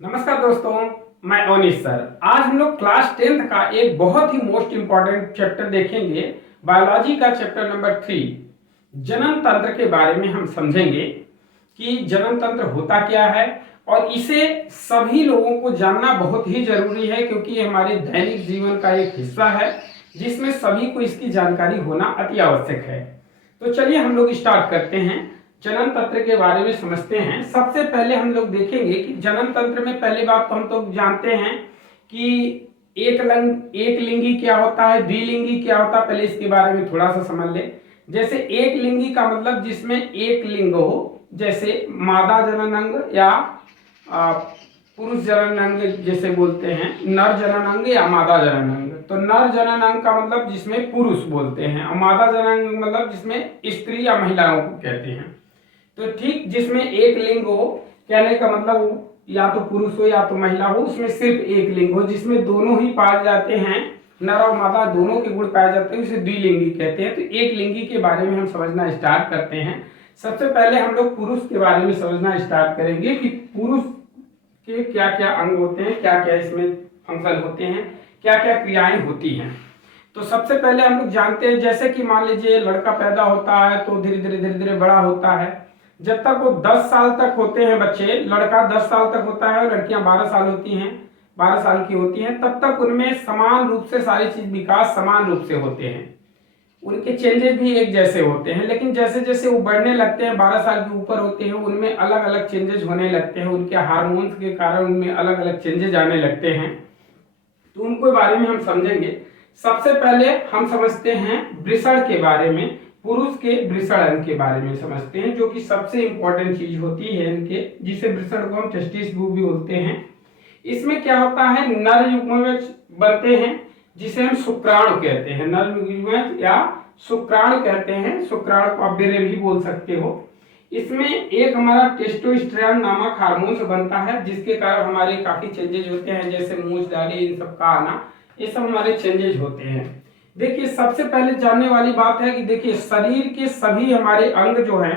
नमस्कार दोस्तों, मैं अवनीश सर। आज हम लोग क्लास 10th का एक बहुत ही मोस्ट इंपॉर्टेंट चैप्टर देखेंगे। बायोलॉजी का चैप्टर नंबर 3 जनन तंत्र के बारे में हम समझेंगे कि जनन तंत्र होता क्या है और इसे सभी लोगों को जानना बहुत ही जरूरी है क्योंकि ये हमारे दैनिक जीवन का एक हिस्सा है जिसमें सभी को इसकी जानकारी होना अति आवश्यक है। तो चलिए हम लोग स्टार्ट करते हैं। जनन तंत्र के बारे में समझते हैं। सबसे पहले हम लोग देखेंगे कि जनन तंत्र में पहली बात तो हम तो जानते हैं कि एक लिंगी क्या होता है, द्विलिंगी क्या होता है। पहले इसके बारे में थोड़ा सा समझ ले। जैसे एक लिंगी का मतलब जिसमें एक लिंग हो, जैसे मादा जनन अंग या पुरुष जनन अंग जैसे बोलते हैं, नर जनन अंग या मादा जनन अंग। तो नर जनन अंग का मतलब जिसमें पुरुष बोलते हैं और मादा जनन अंग मतलब जिसमें स्त्री या महिलाओं को कहते हैं। तो ठीक जिसमें एक लिंग हो, कहने का मतलब हो या तो पुरुष हो या तो महिला हो, उसमें सिर्फ एक लिंग हो जिसमें दोनों ही पाए जाते हैं, नर और मादा दोनों के गुण पाए जाते हैं, उसे द्विलिंगी कहते हैं। तो एक लिंगी के बारे में हम समझना स्टार्ट करते हैं। सबसे पहले हम लोग पुरुष के बारे में समझना स्टार्ट करेंगे कि पुरुष के क्या क्या अंग होते हैं, क्या क्या इसमें फंक्शन होते हैं, क्या क्या क्रियाएं होती हैं। तो सबसे पहले हम लोग जानते हैं, जैसे कि मान लीजिए लड़का पैदा होता है तो धीरे धीरे बड़ा होता है। जब तक वो 10 साल तक होते हैं बच्चे, लड़का 10 साल तक होता है और लड़कियां 12 साल होती हैं, 12 साल की होती हैं, तब तक उनमें समान रूप से सारी चीज विकास समान रूप से होते हैं, उनके चेंजेस भी एक जैसे होते हैं। लेकिन जैसे जैसे वो बढ़ने लगते हैं, 12 साल के ऊपर होते हैं, उनमें अलग अलग चेंजेस होने लगते हैं, उनके हार्मोन्स के कारण उनमें अलग अलग चेंजेस आने लगते हैं। तो उनको बारे में हम समझेंगे। सबसे पहले हम समझते हैं वृषण के बारे में, पुरुष के वृषण अंग के बारे में समझते हैं, जो कि सबसे इंपॉर्टेंट चीज होती है इनके, जिसे वृषण को हम टेस्टिस भी बोलते हैं। इसमें क्या होता है, नर युग्मक बनते हैं जिसे हम शुक्राणु कहते हैं, नर युग्मक या शुक्राणु कहते हैं। शुक्राणु को आप बेरे भी बोल सकते हो। इसमें एक हमारा टेस्टोस्टेरोन नामक हार्मोन बनता है जिसके कारण हमारे काफी चेंजेस होते हैं, जैसे मूंछ दाढ़ी इन सब का आना, ये सब हमारे चेंजेस होते हैं। देखिए सबसे पहले जानने वाली बात है कि देखिए शरीर के सभी हमारे अंग जो हैं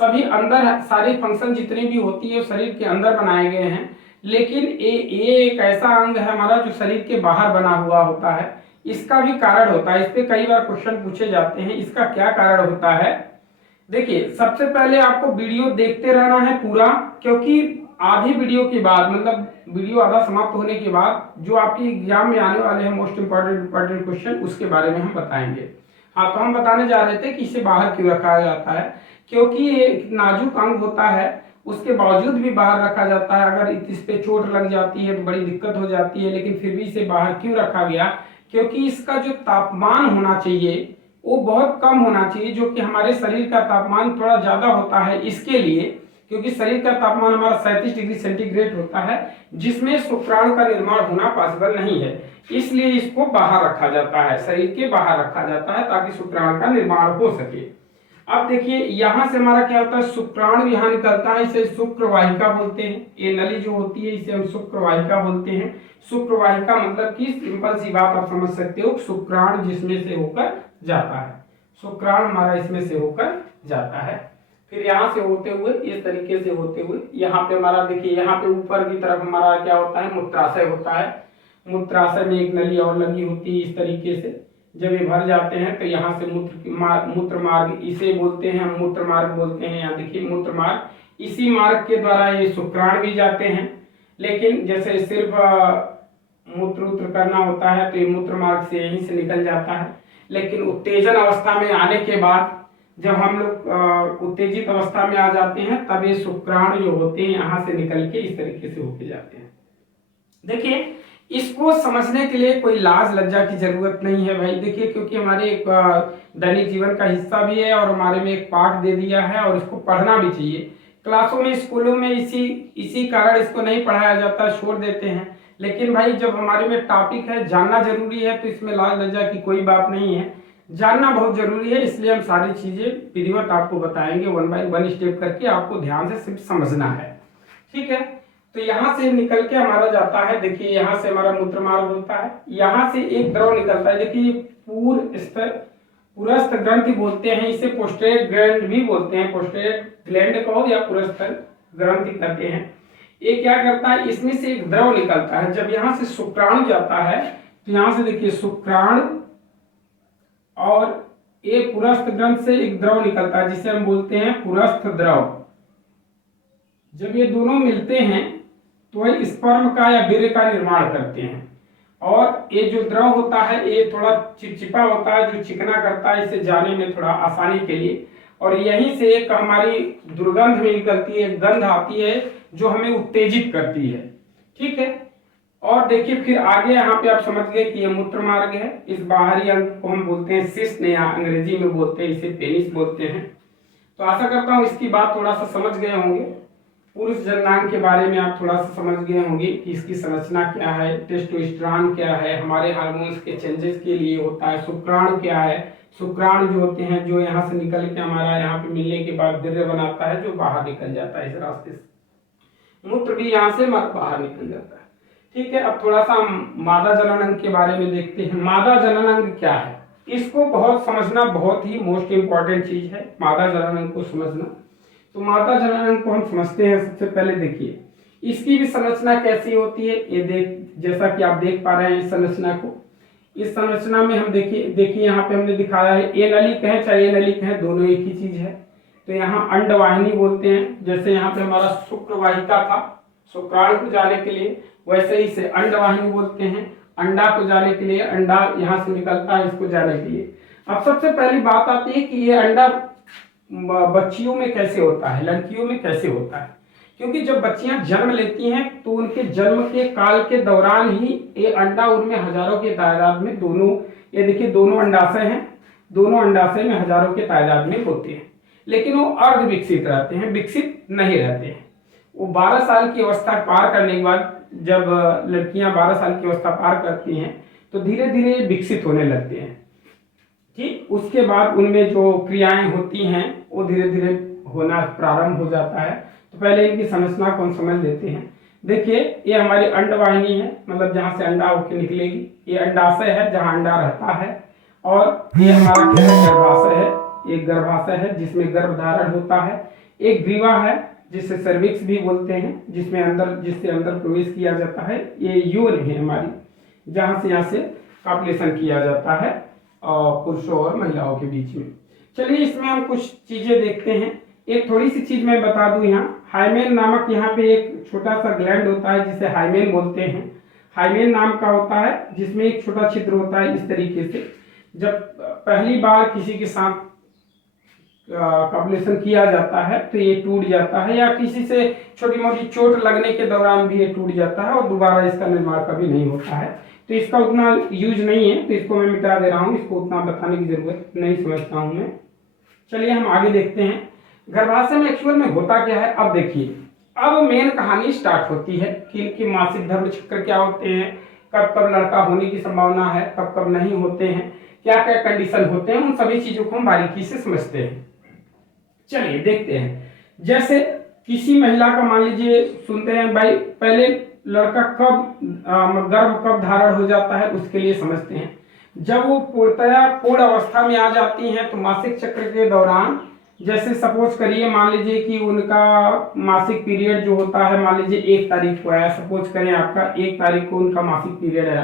सभी अंदर है, सारी फंक्शन जितनी भी होती है शरीर के अंदर बनाए गए हैं। लेकिन ये एक ऐसा अंग है हमारा जो शरीर के बाहर बना हुआ होता है। इसका भी कारण होता है, इस पे कई बार क्वेश्चन पूछे जाते हैं, इसका क्या कारण होता है। देखिए सबसे पहले आपको वीडियो देखते रहना है पूरा, क्योंकि आधी वीडियो के बाद मतलब वीडियो आधा समाप्त होने के बाद जो आपकी एग्जाम में आने वाले हैं मोस्ट इंपॉर्टेंट क्वेश्चन, उसके बारे में हम बताएंगे। हाँ, तो हम बताने जा रहे थे कि इसे बाहर क्यों रखा जाता है, क्योंकि ये एक नाजुक अंग होता है, उसके बावजूद भी बाहर रखा जाता है। अगर इस पे चोट लग जाती है तो बड़ी दिक्कत हो जाती है, लेकिन फिर भी इसे बाहर क्यों रखा गया, क्योंकि इसका जो तापमान होना चाहिए वो बहुत कम होना चाहिए, जो कि हमारे शरीर का तापमान थोड़ा ज्यादा होता है इसके लिए, क्योंकि शरीर का तापमान हमारा 37 डिग्री सेंटीग्रेड होता है, जिसमें शुक्राणु का निर्माण होना पॉसिबल नहीं है। इसलिए इसको बाहर रखा जाता है, शरीर के बाहर रखा जाता है ताकि शुक्राणु का निर्माण हो सके। अब देखिए यहां से हमारा क्या होता है, शुक्राणु यहाँ निकलता है, इसे शुक्रवाहिका बोलते हैं। ये नली जो होती है इसे हम शुक्रवाहिका बोलते हैं। शुक्रवाहिका मतलब कि सिंपल सी बात आप समझ सकते हो, शुक्राणु जिसमें से होकर जाता है, शुक्राणु हमारा इसमें से होकर जाता है। फिर यहाँ से होते हुए इस तरीके से होते हुए यहाँ पे हमारा देखिए, यहाँ पे ऊपर की तरफ हमारा क्या होता है, मूत्राशय होता है। मूत्राशय में एक नली और लगी होती है इस तरीके से। जब ये भर जाते हैं तो यहाँ से मूत्र मार्ग इसे बोलते हैं, हम मूत्र मार्ग बोलते हैं। यहाँ देखिए मूत्र मार्ग, इसी मार्ग के द्वारा ये शुक्राणु भी जाते हैं। लेकिन जैसे सिर्फ मूत्र करना होता है तो ये मूत्र मार्ग से यहीं से निकल जाता है। लेकिन उत्तेजन अवस्था में आने के बाद जब हम लोग उत्तेजित अवस्था में आ जाते हैं तब ये शुक्राणु जो होते हैं यहाँ से निकल के इस तरीके से होके जाते हैं। देखिए इसको समझने के लिए कोई लाज लज्जा की जरूरत नहीं है भाई। देखिए क्योंकि हमारे एक दैनिक जीवन का हिस्सा भी है और हमारे में एक पाठ दे दिया है और इसको पढ़ना भी चाहिए। क्लासों में स्कूलों में इसी कारण इसको नहीं पढ़ाया जाता, छोड़ देते हैं। लेकिन भाई जब हमारे में टॉपिक है, जानना जरूरी है, तो इसमें लाज लज्जा की कोई बात नहीं है, जानना बहुत जरूरी है। इसलिए हम सारी चीजें विधिवत आपको बताएंगे, 1 बाय 1 स्टेप करके, आपको ध्यान से सिर्फ समझना है, ठीक है। तो यहाँ से निकल के हमारा जाता है, देखिए यहाँ से हमारा मूत्र मार्ग होता है, यहाँ से एक द्रव निकलता है। देखिए पुरस्थ ग्रंथि बोलते हैं इसे, पोस्टेरियर ग्लैंड भी बोलते हैं, पोस्टेरियर ग्लैंड कहो या पुरस्थ ग्रंथि कहते हैं। ये क्या करता है, इसमें से एक द्रव निकलता है। जब यहाँ से शुक्राणु जाता है तो यहाँ से देखिए शुक्राणु और ये पुरस्थ ग्रंथ से एक द्रव निकलता है जिसे हम बोलते हैं पुरस्थ द्रव। जब ये दोनों मिलते हैं तो वह स्पर्म का या वीर्य का निर्माण करते हैं। और ये जो द्रव होता है ये थोड़ा चिपचिपा होता है, जो चिकना करता है इसे जाने में थोड़ा आसानी के लिए। और यहीं से एक हमारी दुर्गंध में निकलती है, गंध आती है जो हमें उत्तेजित करती है। ठीक है, और देखिए फिर आगे यहाँ पे आप समझ गए कि ये मूत्र मार्ग है। इस बाहरी अंग को हम बोलते हैं सिस्ट, या अंग्रेजी में बोलते हैं इसे पेनिस बोलते हैं। तो आशा करता हूँ इसकी बात थोड़ा सा समझ गए होंगे। पुरुष जननांग के बारे में आप थोड़ा सा समझ गए होंगे कि इसकी संरचना क्या है, टेस्टोस्टेरोन क्या है, हमारे हार्मोन्स के चेंजेस के लिए होता है, शुक्राणु क्या है। शुक्राणु जो होते हैं जो यहाँ से निकल के हमारा यहाँ पे मिलने के बाद वीर्य बनाता है जो बाहर निकल जाता है इस रास्ते से। मूत्र भी यहाँ से बाहर निकल जाता है। ठीक है, अब थोड़ा सा हम मादा जनन अंग के बारे में देखते हैं। मादा जनन अंग क्या है, इसको बहुत समझना बहुत ही मोस्ट इंपॉर्टेंट चीज है, मादा जनन अंग को समझना। तो मादा जनन अंग को हम समझते हैं। सबसे पहले देखिए इसकी भी संरचना कैसी होती है, ये जैसा कि आप देख पा रहे हैं इस संरचना को। इस संरचना में हम देखिए यहाँ पे हमने दिखाया है, ए नली कहें चाहे ए नली कहें दोनों एक ही चीज है। तो यहाँ अंडवाहिनी बोलते हैं, जैसे यहाँ पे हमारा शुक्रवाहिका था शुक्राणु को जाने के लिए, वैसे ही से अंडवाहिनी बोलते हैं अंडा को जाने के लिए। अंडा यहाँ से निकलता है इसको जाने के लिए। अब सबसे पहली बात आती है कि ये अंडा बच्चियों में कैसे होता है, लड़कियों में कैसे होता है। क्योंकि जब बच्चियां जन्म लेती हैं तो उनके जन्म के काल के दौरान ही ये अंडा उनमें हजारों के तादाद में दोनों, ये देखिए दोनों अंडाशय हैं, दोनों अंडाशय में हजारों के तादाद में होते हैं। लेकिन वो अर्ध विकसित रहते हैं, विकसित नहीं रहते हैं। वो 12 साल की अवस्था पार करने के बाद, जब लड़कियां 12 साल की अवस्था पार करती हैं तो धीरे धीरे विकसित होने लगते हैं। ठीक, उसके बाद उनमें जो क्रियाएं होती हैं वो धीरे धीरे होना प्रारंभ हो जाता है। तो पहले इनकी संरचना को हम समझ लेते हैं। देखिए ये हमारी अंडवाहिनी है, मतलब जहां से अंडा होकर निकलेगी। ये अंडाशय है जहां अंडा रहता है। और ये हमारा गर्भाशय है, एक गर्भाशय है जिसमें गर्भधारण होता है। एक ग्रीवा है जिसे सर्विक्स भी बोलते हैं, जिससे अंदर प्रवेश किया जाता है। ये योन है हमारी, जहां से यहाँ से कॉपुलेशन किया जाता है और पुरुषों और महिलाओं के बीच में। चलिए इसमें हम कुछ चीजें देखते हैं। एक थोड़ी सी चीज मैं बता दूं, यहाँ हाइमेन नामक यहाँ पे एक छोटा सा ग्लैंड होता है जिसे हाइमेन बोलते हैं। हाइमेन नाम का होता है जिसमें एक छोटा छिद्र होता है। इस तरीके से जब पहली बार किसी के साथ कॉपुलेशन किया जाता है तो ये टूट जाता है, या किसी से छोटी मोटी चोट लगने के दौरान भी ये टूट जाता है और दोबारा इसका निर्माण कभी नहीं होता है। तो इसका उतना यूज नहीं है, तो इसको मैं मिटा दे रहा हूँ, इसको उतना बताने की जरूरत नहीं समझता हूँ मैं। चलिए हम आगे देखते हैं गर्भाशय में एक्चुअल में होता क्या है। अब देखिए अब मेन कहानी स्टार्ट होती है कि इनके मासिक धर्म चक्र क्या होते हैं, कब कब लड़का होने की संभावना है, कब कब नहीं होते हैं, क्या क्या कंडीशन होते हैं, उन सभी चीजों को हम बारीकी से समझते हैं। चलिए देखते हैं। जैसे किसी महिला का मान लीजिए सुनते हैं भाई, पहले लड़का गर्भ कब धारण हो जाता है उसके लिए समझते हैं। जब वो पूर्ण अवस्था में आ जाती हैं तो मासिक चक्र के दौरान, जैसे सपोज करिए मान लीजिए कि उनका मासिक पीरियड जो होता है, मान लीजिए 1 तारीख को आया, सपोज करें आपका 1 तारीख को उनका मासिक पीरियड आया,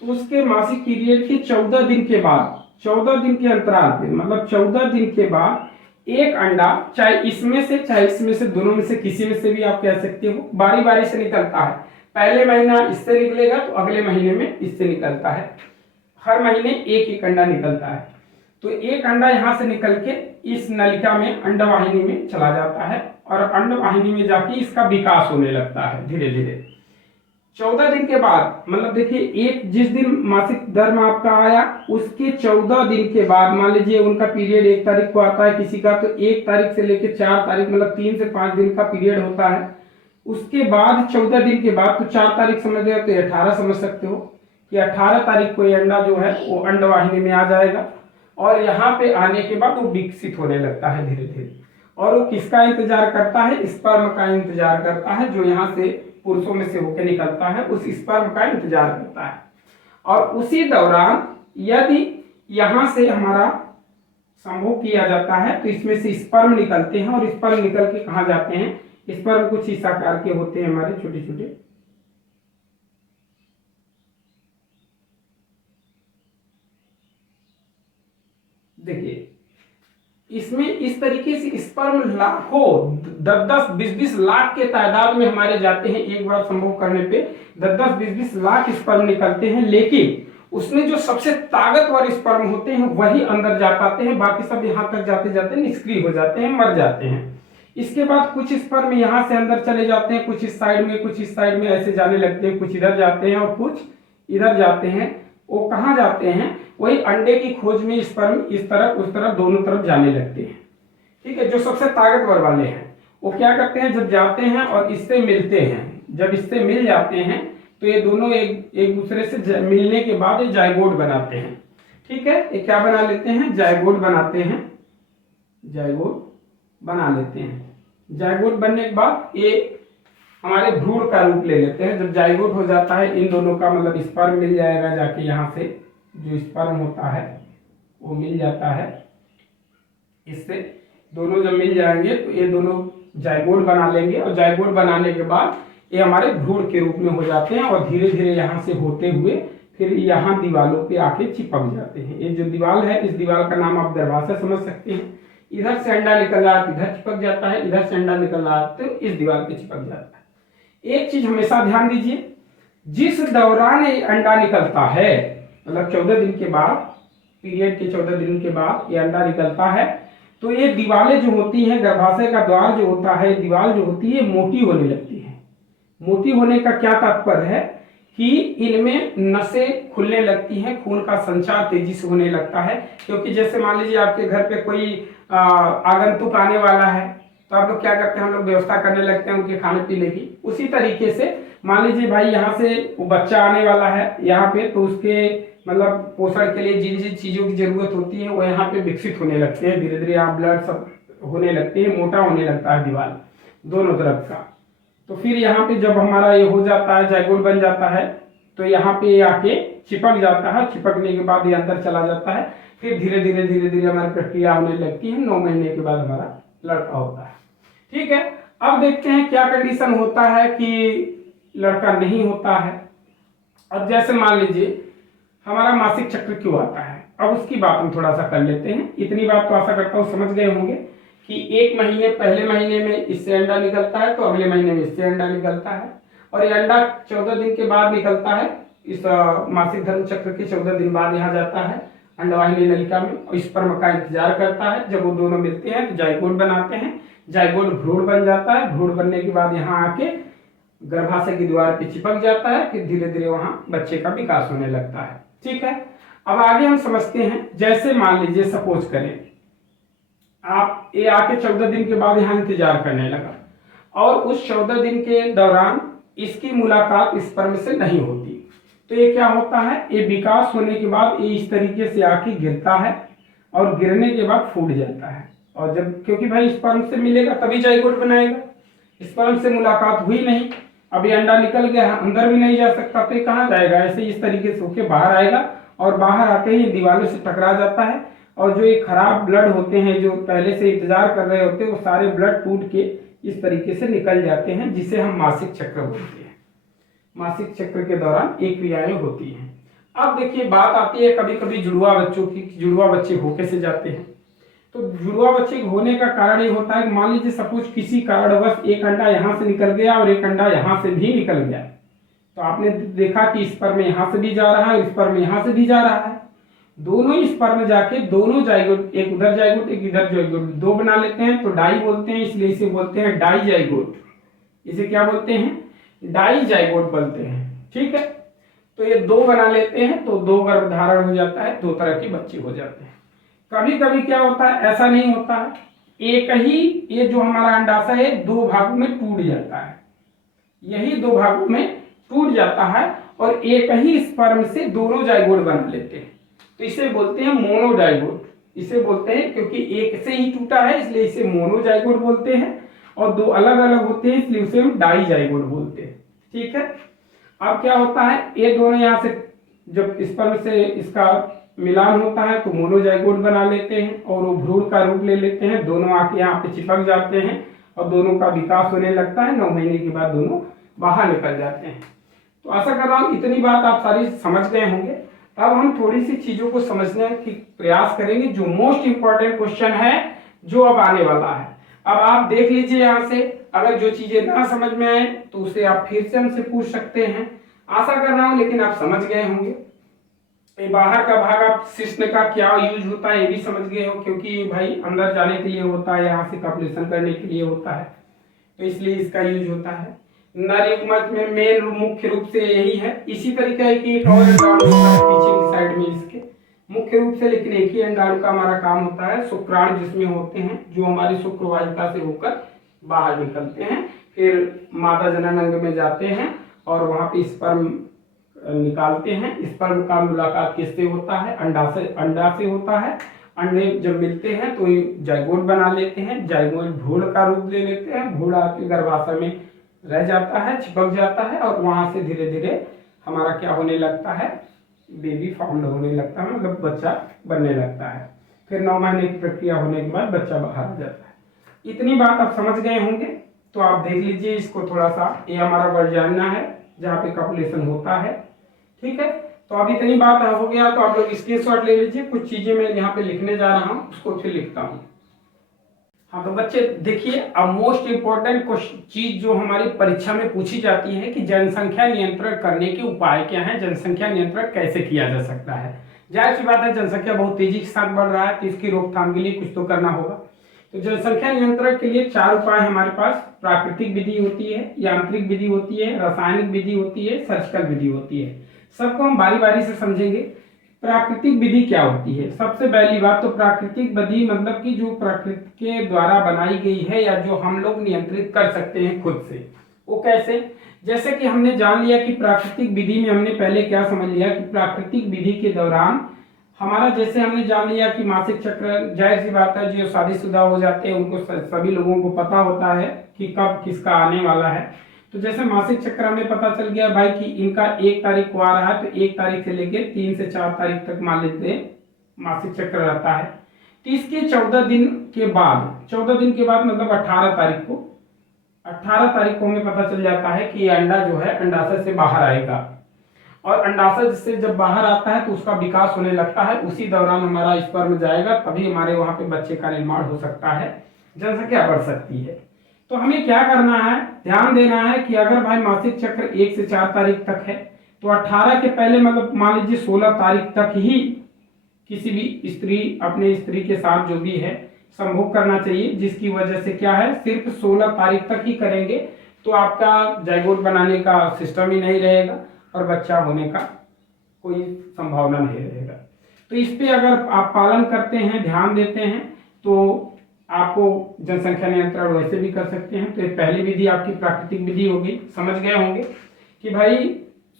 तो उसके मासिक पीरियड के 14 दिन के बाद, 14 दिन के अंतराल पे, मतलब 14 दिन के बाद एक अंडा, चाहे इसमें से दोनों में से किसी में से भी आप कह सकते हो, बारी बारी से निकलता है। पहले महीना इससे निकलेगा तो अगले महीने में इससे निकलता है। हर महीने एक एक अंडा निकलता है। तो एक अंडा यहाँ से निकल के इस नलिका में अंडवाहिनी में चला जाता है और अंडवाहिनी में जाके इसका विकास होने लगता है धीरे धीरे। 14 दिन के बाद, मतलब देखिए एक जिस दिन मासिक धर्म आपका आया उसके 14 दिन के बाद, मान लीजिए उनका पीरियड 1 तारीख को आता है किसी का, तो 1 तारीख से लेकर 4 तारीख, मतलब 3 से 5 दिन का पीरियड होता है। उसके बाद 14 दिन के बाद, तो 4 तारीख समझ गए तो 18 समझ सकते हो कि 18 तारीख को ये अंडा जो है वो अंडवाहिनी में आ जाएगा और यहाँ पे आने के बाद वो विकसित होने लगता है धीरे धीरे। और वो किसका इंतजार करता है? स्पर्म का इंतजार करता है, जो यहाँ से पुरुषों में से होकर निकलता है, उस स्पर्म का इंतजार करता है। और उसी दौरान यदि यहाँ से हमारा संभोग किया जाता है तो इसमें से स्पर्म निकलते हैं और स्पर्म निकल के कहाँ जाते हैं? स्पर्म कुछ इस आकार के होते हैं हमारे, छोटे छोटे। देखिए इसमें इस तरीके से स्पर्म लाखों 10-10 20-20 लाख के तादाद में हमारे जाते हैं, एक बार संभोग करने पे 10-10 20-20 लाख स्पर्म निकलते हैं, लेकिन उसमें जो सबसे ताकतवर स्पर्म होते हैं वही अंदर जा पाते हैं, बाकी सब यहाँ तक जाते जाते निष्क्रिय हो जाते हैं, मर जाते हैं। इसके बाद कुछ स्पर्म यहाँ से अंदर चले जाते हैं, कुछ इस साइड में, कुछ इस साइड में ऐसे जाने लगते हैं, कुछ इधर जाते हैं और कुछ इधर जाते हैं। वो कहाँ जाते हैं? वही अंडे की खोज में स्पर्म इस तरफ उस तरफ दोनों तरफ जाने लगते हैं। ठीक है, जो सबसे ताकतवर वाले हैं वो क्या करते हैं, जब जाते हैं और इससे मिलते हैं, जब इससे मिल जाते हैं तो ये दोनों एक दूसरे से मिलने के बाद ये जाइगोट बनाते हैं। ठीक है, ये क्या बना लेते हैं? जाइगोट बनाते हैं, जाइगोट बना लेते हैं। जाइगोट बनने के बाद ये हमारे भ्रूण का रूप ले लेते हैं। जब जाइगोट हो जाता है इन दोनों का मतलब स्पर्म मिल जाएगा, जाके यहाँ से जो स्पर्म होता है वो मिल जाता है, इससे दोनों जब मिल जाएंगे तो ये दोनों जाइगोट बना लेंगे, और जाइगोट बनाने के बाद ये हमारे भ्रूण के रूप में हो जाते हैं, और धीरे धीरे यहाँ से होते हुए फिर यहाँ दीवालों पे आके चिपक जाते हैं। ये जो दीवार है, इस दीवार का नाम आप गर्भाशय समझ सकते हैं। इधर से अंडा निकल रहा है इधर चिपक जाता है, इधर से अंडा निकल रहा है तो इस दीवार पे चिपक जाता है। एक चीज हमेशा ध्यान दीजिए, जिस दौरान ये अंडा निकलता है, मतलब 14 दिन के बाद, पीरियड के 14 दिन के बाद ये अंडा निकलता है, तो ये दीवारें जो होती हैं, गर्भाशय का द्वार जो होता है, दीवार जो होती है मोटी होने लगती है। मोटी होने का क्या तात्पर्य है कि इनमें नसें खुलने लगती हैं, खून का संचार तेजी से होने लगता है। क्योंकि जैसे मान लीजिए आपके घर पे कोई आगंतुक आने वाला है तो आप लोग क्या करते हैं, हम लोग व्यवस्था करने लगते हैं उनके खाने पीने की। उसी तरीके से मान लीजिए भाई यहाँ से वो बच्चा आने वाला है यहाँ पे, तो उसके मतलब पोषण के लिए जिन जिन चीजों की जरूरत होती है वो यहाँ पे विकसित होने लगते हैं, धीरे धीरे यहाँ ब्लड सब होने लगते हैं, मोटा होने लगता है दीवार दोनों तरफ का। तो फिर यहाँ पे जब हमारा ये हो जाता है, जाइगोट बन जाता है, तो यहाँ पे आके चिपक जाता है, चिपकने के बाद ये अंदर चला जाता है, फिर धीरे धीरे धीरे धीरे हमारी प्रक्रिया होने लगती है। 9 महीने के बाद हमारा लड़का होता है। ठीक है, अब देखते हैं क्या कंडीशन होता है कि लड़का नहीं होता है। अब जैसे मान लीजिए हमारा मासिक चक्र क्यों आता है, अब उसकी बात हम थोड़ा सा कर लेते हैं। इतनी बात तो आशा करता हूँ समझ गए होंगे कि एक महीने, पहले महीने में इससे अंडा निकलता है तो अगले महीने में इससे अंडा निकलता है, और ये अंडा 14 दिन के बाद निकलता है। इस मासिक धर्म चक्र के 14 दिन बाद यहाँ जाता है अंडवाहिनी नलिका में, और स्पर्म का इंतजार करता है। जब वो दोनों मिलते हैं तो जाइगोट बनाते हैं, जाइगोट भ्रूण बन जाता है, भ्रूण बनने के बाद यहाँ आके गर्भाशय की दीवार पे चिपक जाता है, फिर धीरे धीरे वहाँ बच्चे का विकास होने लगता है। ठीक है, अब आगे हम समझते हैं। जैसे मान लीजिए सपोज करें आप ये आके 14 दिन के बाद यहाँ इंतजार करने लगा, और उस 14 दिन के दौरान इसकी मुलाकात स्पर्म से नहीं होती, तो ये क्या होता है, ये विकास होने के बाद ये इस तरीके से आके गिरता है, और गिरने के बाद फूट जाता है। और जब, क्योंकि भाई स्पर्म से मिलेगा तभी जाइगोट बनाएगा, स्पर्म से मुलाकात हुई नहीं, अभी अंडा निकल गया है, अंदर भी नहीं जा सकता, तो ये कहाँ जाएगा, ऐसे इस तरीके से होके बाहर आएगा, और बाहर आते ही दीवारों से टकरा जाता है, और जो ये खराब ब्लड होते हैं जो पहले से इंतजार कर रहे होते हैं, वो सारे ब्लड टूट के इस तरीके से निकल जाते हैं, जिसे हम मासिक चक्र बोलते हैं। मासिक चक्र के दौरान ये क्रियाएं होती हैं। अब देखिए बात आती है कभी कभी जुड़वा बच्चों की, जुड़वा बच्चे हो कैसे जाते हैं। तो जुड़वा बच्चे होने का कारण ये होता है कि मान लीजिए सपोज किसी कारणवश एक अंडा यहाँ से निकल गया और एक अंडा यहाँ से भी निकल गया, तो आपने देखा कि स्पर्म यहाँ से भी जा रहा है, स्पर्म यहाँ से भी जा रहा है, दोनों स्पर्म जाके दोनों जाइगोट, एक उधर जाइगोट एक इधर जाइगोट, दो बना लेते हैं, तो डाई बोलते हैं, इसलिए इसे बोलते हैं डाई जाइगोट। इसे क्या बोलते हैं, डाई जाइगोट बोलते हैं। ठीक है, तो ये दो बना लेते हैं तो दो गर्भ धारण हो जाता है, दो तरह के बच्चे हो जाते हैं। कभी कभी क्या होता है, ऐसा नहीं होता है, एक ही ये जो हमारा अंडाशय है दो भागों में टूट जाता है, यही दो भागों में टूट जाता है, और एक ही स्पर्म से दोनों जाइगोट बना लेते हैं, तो इसे बोलते हैं मोनोजाइगोट। इसे बोलते हैं क्योंकि एक से ही टूटा है इसलिए इसे मोनोजाइगोट बोलते हैं, और दो अलग अलग होते हैं इसलिए उसे हम डाईजाइगोट बोलते हैं। ठीक है, अब क्या होता है, ये दोनों यहाँ से जब स्पर्म से इसका मिलान होता है तो मोनोजाइगोट बना लेते हैं, और वो भ्रूण का रूप ले लेते हैं, दोनों आके यहाँ पे चिपक जाते हैं, और दोनों का विकास होने लगता है। 9 महीने के बाद दोनों बाहर निकल जाते हैं। तो आशा कर रहा हूँ इतनी बात आप सारी समझ गए होंगे। अब हम थोड़ी सी चीजों को समझने की प्रयास करेंगे, जो मोस्ट इंपॉर्टेंट क्वेश्चन है जो अब आने वाला है। अब आप देख लीजिए यहाँ से, अगर जो चीजें ना समझ में आए तो उसे आप फिर से हमसे पूछ सकते हैं। आशा कर रहा हूँ लेकिन आप समझ गए होंगे। ये बाहर का भाग आप शिश्न का क्या यूज होता है ये भी समझ गए हो, क्योंकि भाई अंदर जाने के लिए होता है, यहाँ से कॉपुलेशन करने के लिए होता है, तो इसलिए इसका यूज होता है। नर युग्मक में मेन मुख्य रूप से यही है। इसी तरीके की एक और अंडाणु होता है पीछे की साइड में इसके मुख्य रूप से, लेकिन एक ही अंडाणु का हमारा काम होता है। शुक्राणु जिसमें होते हैं जो हमारी शुक्रवाहिका से होकर बाहर निकलते हैं, फिर मादा जनन अंग में जाते हैं और वहां पे स्पर्म निकालते हैं। स्पर्म का मुलाकात किससे होता है? अंडा से होता है। अंडे जब मिलते हैं तो जाइगोट बना लेते हैं, जाइगोट भ्रूण का रूप ले लेते हैं, भ्रूण आपके गर्भाशय में रह जाता है, चिपक जाता है और वहां से धीरे धीरे हमारा क्या होने लगता है? बेबी फॉर्म होने लगता है, मतलब बच्चा बनने लगता है। फिर 9 महीने की प्रक्रिया होने के बाद बच्चा बाहर आ जाता है। इतनी बात आप समझ गए होंगे। तो आप देख लीजिए इसको थोड़ा सा, ये हमारा वर्जाना है जहाँ पे कॉपुलेशन होता है। ठीक है, तो अब इतनी बात हो गया तो आप लोग स्क्रीनशॉट ले लीजिए। कुछ चीजें मैं यहाँ पे लिखने जा रहा हूँ, उसको फिर लिखता हूँ। हाँ तो बच्चे देखिए, अब मोस्ट इंपॉर्टेंट चीज जो हमारी परीक्षा में पूछी जाती है कि जनसंख्या नियंत्रण करने के उपाय क्या है, जनसंख्या नियंत्रण कैसे किया जा सकता है। जाहिर सी बात है जनसंख्या बहुत तेजी के साथ बढ़ रहा है, तो इसकी रोकथाम के लिए कुछ तो करना होगा। तो जनसंख्या नियंत्रण के लिए 4 उपाय हमारे पास। प्राकृतिक विधि होती है, यांत्रिक विधि होती है, रासायनिक विधि होती है, सर्जिकल विधि होती है। सबको हम बारी बारी से समझेंगे। प्राकृतिक विधि क्या होती है? सबसे पहली बात तो प्राकृतिक विधि मतलब कि जो प्रकृति के द्वारा बनाई गई है या जो हम लोग नियंत्रित कर सकते हैं खुद से। वो कैसे? जैसे कि हमने जान लिया कि प्राकृतिक विधि में हमने पहले क्या समझ लिया कि प्राकृतिक विधि के दौरान हमारा, जैसे हमने जान लिया कि मासिक चक्र, जाहिर सी बात है जो शादीशुदा हो जाते हैं उनको सभी लोगों को पता होता है कि कब किसका आने वाला है। तो जैसे मासिक चक्र हमें पता चल गया भाई कि इनका 1 तारीख को आ रहा है, तो 1 तारीख से लेके 3 से 4 तारीख तक मान लेते मासिक चक्र रहता है। तो इसके 14 दिन के बाद, 14 दिन के बाद मतलब 18 तारीख को, 18 तारीख को हमें पता चल जाता है कि ये अंडा जो है अंडाशय से बाहर आएगा। और अंडाशय से जब बाहर आता है तो उसका विकास होने लगता है। उसी दौरान हमारा स्पर्म जाएगा, तभी हमारे वहां पे बच्चे का निर्माण हो सकता है, जनसंख्या बढ़ सकती है। तो हमें क्या करना है? ध्यान देना है कि अगर भाई मासिक चक्र 1 से 4 तारीख तक है तो 18 के पहले मतलब मान लीजिए 16 तारीख तक ही किसी भी स्त्री अपने स्त्री के साथ जो भी है संभोग करना चाहिए, जिसकी वजह से क्या है, सिर्फ 16 तारीख तक ही करेंगे तो आपका जाइगोट बनाने का सिस्टम ही नहीं रहेगा और बच्चा होने का कोई संभावना नहीं रहेगा। तो इस पे अगर आप पालन करते हैं, ध्यान देते हैं, तो आपको जनसंख्या नियंत्रण वैसे भी कर सकते हैं। तो ये पहली विधि आपकी प्राकृतिक विधि होगी। समझ गए होंगे कि भाई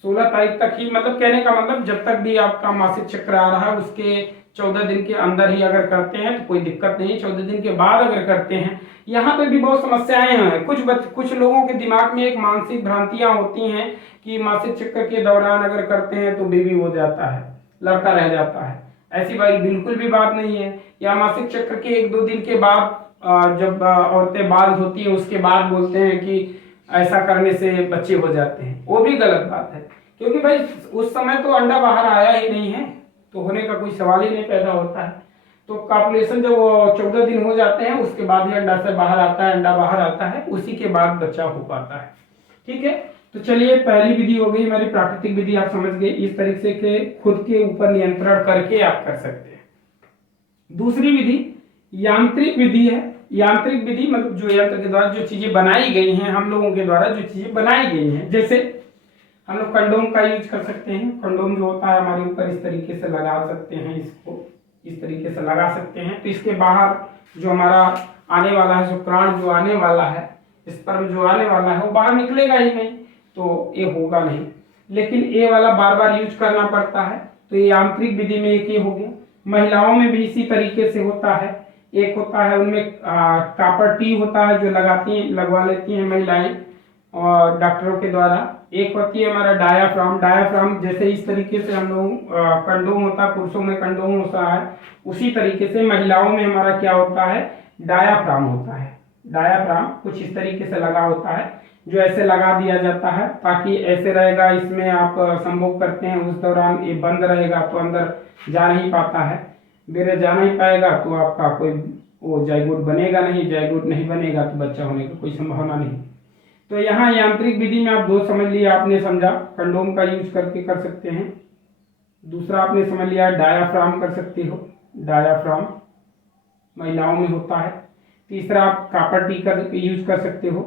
16 तारीख तक ही, मतलब कहने का मतलब जब तक भी आपका मासिक चक्र आ रहा है उसके 14 दिन के अंदर ही अगर करते हैं तो कोई दिक्कत नहीं। 14 दिन के बाद अगर करते हैं, यहाँ पे भी बहुत समस्याएं हैं। कुछ लोगों के दिमाग में एक मानसिक भ्रांतियां होती हैं कि मासिक चक्र के दौरान अगर करते हैं तो बेबी हो जाता है, लड़का रह जाता है। ऐसी भाई बिल्कुल भी बात नहीं है। या मासिक चक्र के 1-2 दिन के बाद जब औरतें बाल होती हैं उसके बाद बोलते हैं कि ऐसा करने से बच्चे हो जाते हैं, वो भी गलत बात है। क्योंकि भाई उस समय तो अंडा बाहर आया ही नहीं है, तो होने का कोई सवाल ही नहीं पैदा होता है। तो कॉपुलेशन जब 14 दिन हो जाते हैं उसके बाद ही अंडा से बाहर आता है, अंडा बाहर आता है, उसी के बाद बच्चा हो पाता है। ठीक है, तो चलिए पहली विधि हो गई हमारी प्राकृतिक विधि, आप समझ गए। इस तरीके से खुद के ऊपर नियंत्रण करके आप कर सकते हैं। दूसरी विधि यांत्रिक विधि है। यांत्रिक विधि मतलब जो यंत्र के द्वारा जो चीजें बनाई गई हैं, हम लोगों के द्वारा जो चीजें बनाई गई हैं, जैसे हम लोग कंडोम का यूज कर सकते हैं। कंडोम जो होता है हमारे ऊपर इस तरीके से लगा सकते हैं, इसको इस तरीके से लगा सकते हैं। तो इसके बाहर जो हमारा आने वाला है, शुक्राणु जो आने वाला है, स्पर्म जो आने वाला है, वो बाहर निकलेगा ही नहीं, तो ये होगा नहीं। लेकिन ये वाला बार बार यूज करना पड़ता है, तो ये यांत्रिक विधि में एक ये हो गया। महिलाओं में भी इसी तरीके से होता है। एक होता है उनमें कापर टी होता है जो लगवा लेती हैं महिलाएं और डॉक्टरों के द्वारा। एक होती है हमारा डायाफ्राम। डायाफ्राम जैसे इस तरीके से हम लोग कंडोम होता है, पुरुषों में कंडोम होता है, उसी तरीके से महिलाओं में हमारा क्या होता है, डायाफ्राम होता है। डायाफ्राम कुछ इस तरीके से लगा होता है, जो ऐसे लगा दिया जाता है ताकि ऐसे रहेगा, इसमें आप संभोग करते हैं उस दौरान ये बंद रहेगा तो अंदर जा नहीं पाता है, बेरे जा नहीं पाएगा तो आपका कोई वो जाइगोट बनेगा नहीं, जाइगोट नहीं बनेगा तो बच्चा होने का कोई संभावना नहीं। तो यहाँ यांत्रिक विधि में आप दो समझ लिया, आपने समझा कंडोम का यूज करके कर सकते हैं, दूसरा आपने समझ लिया डायाफ्राम कर सकते हो, डायाफ्राम महिलाओं में होता है, तीसरा आप कापर टी का यूज कर सकते हो,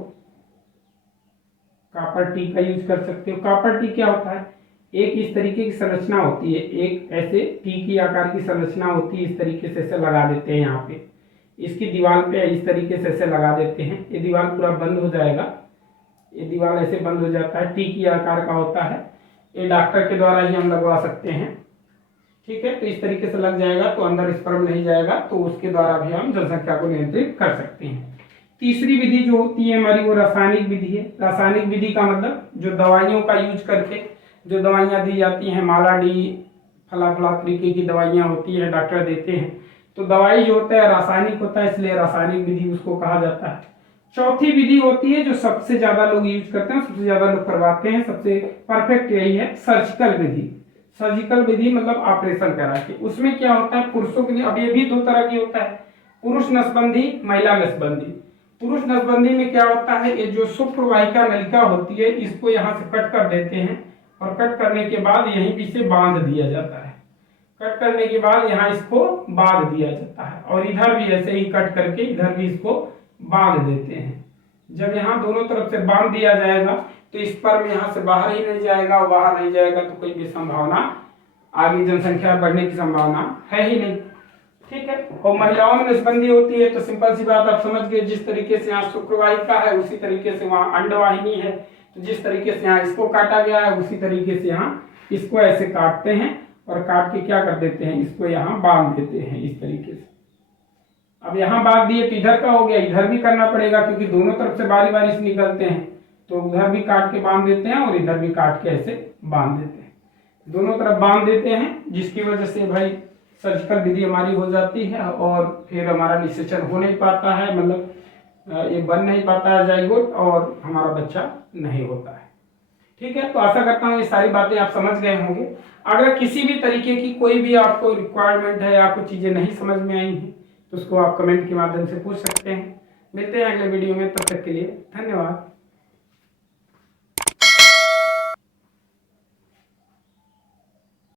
कापर टी का यूज कर सकते हो। कापर टी क्या होता है, एक इस तरीके की संरचना होती है, एक ऐसे टी की आकार की संरचना होती है, इस तरीके से ऐसे लगा देते हैं यहाँ पे, इसकी दीवार पे इस तरीके से ऐसे लगा देते हैं, ये दीवार पूरा बंद हो जाएगा, ये दीवार ऐसे बंद हो जाता है, टी की आकार का होता है, ये डॉक्टर के द्वारा ही हम लगवा सकते हैं, ठीक है। तो इस तरीके से लग जाएगा तो अंदर स्पर्म नहीं जाएगा, तो उसके द्वारा भी हम जनसंख्या को नियंत्रित कर सकते हैं। तीसरी विधि जो होती है हमारी वो रासायनिक विधि है। रासायनिक विधि का मतलब जो दवाइयों का यूज करके जो दवाइयाँ दी जाती हैं, माला डी फला फला तरीके की दवाइयाँ होती है, डॉक्टर देते हैं, तो दवाई जो होता है रासायनिक होता है, इसलिए रासायनिक विधि उसको कहा जाता है। चौथी विधि होती है जो सबसे ज्यादा लोग यूज करते हैं, सबसे ज्यादा लोग करवाते हैं, सबसे परफेक्ट यही है, सर्जिकल विधि। सर्जिकल विधि मतलब ऑपरेशन करा के, उसमें क्या होता है पुरुषों के लिए, अब ये भी दो तरह की होता है, पुरुष नसबंदी, महिला नसबंदी। पुरुष नसबंदी में क्या होता है, ये जो शुक्रवाहिका नलिका होती है इसको यहाँ से कट कर देते हैं, और कट करने के बाद यहीं भी से बांध दिया जाता है, कट करने के बाद यहाँ इसको बांध दिया जाता है, और इधर भी ऐसे ही कट करके इधर भी इसको बांध देते हैं। जब यहाँ दोनों तरफ से बांध दिया जाएगा तो स्पर्म यहाँ से बाहर ही नहीं जाएगा, बाहर नहीं जाएगा तो कोई भी संभावना आगे जनसंख्या बढ़ने की संभावना है ही नहीं, ठीक है। और महिलाओं में नसबंदी होती है तो सिंपल सी बात आप समझ गए, जिस तरीके से यहाँ शुक्रवाहिका है उसी तरीके से वहाँ अंडवाहिनी है, तो जिस तरीके से यहाँ इसको काटा गया है उसी तरीके से यहाँ इसको ऐसे काटते हैं, और काट के क्या कर देते हैं, इसको यहाँ बांध देते हैं इस तरीके से। अब यहाँ बांध दिए तो इधर का हो गया, इधर भी करना पड़ेगा क्योंकि दोनों तरफ से बारी बारी से निकलते हैं, तो उधर भी काट के बांध देते हैं और इधर भी काट के ऐसे बांध देते हैं, दोनों तरफ बांध देते हैं, जिसकी वजह से भाई सर्जिकल विधि हमारी हो जाती है, और फिर हमारा निषेचन हो नहीं पाता है, मतलब ये बन नहीं पाता है जाइगोट, और हमारा बच्चा नहीं होता है, ठीक है। तो आशा करता हूँ ये सारी बातें आप समझ गए होंगे। अगर किसी भी तरीके की कोई भी आपको रिक्वायरमेंट है, आपको चीजें नहीं समझ में आई हैं तो उसको आप कमेंट के माध्यम से पूछ सकते हैं। मिलते हैं अगले वीडियो में, तब तक के लिए धन्यवाद।